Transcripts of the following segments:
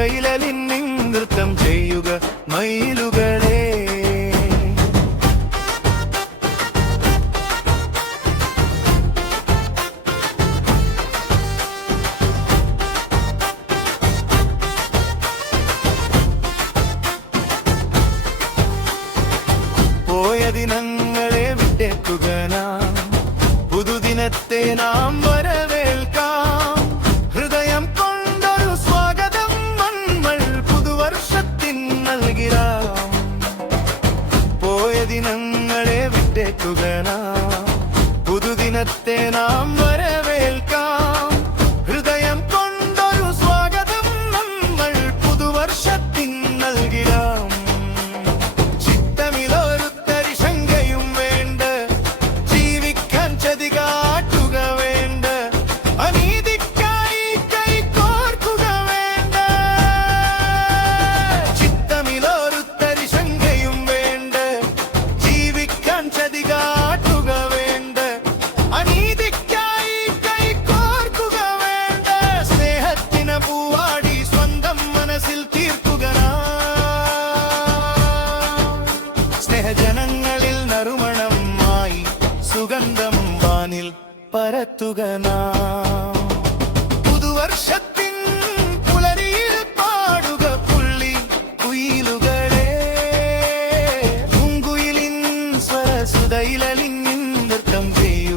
സ്വരസുതയിലിൻ നൃത്തം ചെയ്യുക മയിലുകളെ. പോയ ദിനങ്ങളെ വിട്ടേക്കുക നാം പുതുദിനത്തെ നാം പുതുദിനത്തെ നാം സുഗന്ധം വാനിൽ പരത്തുക നാം. പുതുവർഷത്തിൻ പുലരിയിൽ പാടുക പുള്ളി കുയിലുകളെ. പൂങ്കുയിലിൻ സ്വരസുതയിലിൻ നൃത്തം ചെയ്യുക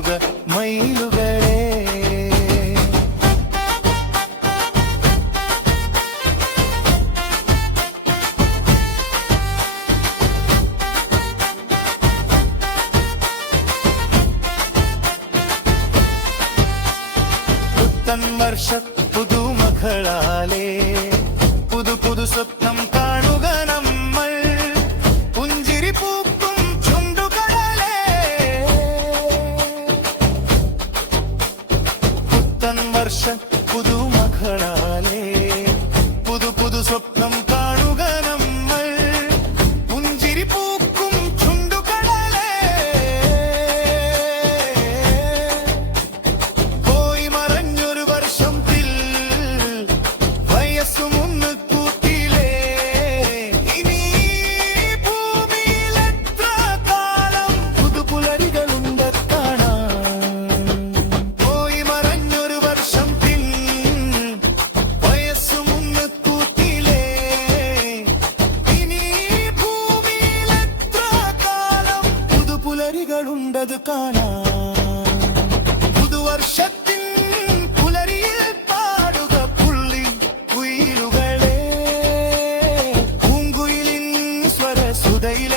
വർഷ പുതുമകളാലേ പുതു പുതു സ്വപ്നം കാണുക നമ്മൾ. പുഞ്ചിരി പൂക്കും ചുണ്ടുകളാലേ. പുത്തൻ വർഷ പുതുമകളാലേ പുതു പുതു സ്വപ്നം പുതുവർഷത്തിൻ പുലരിയിൽ പാടുക പുള്ളി കുയിലുകളെ. പൂങ്കുയിലിൻ സ്വരസുതയിലിൻ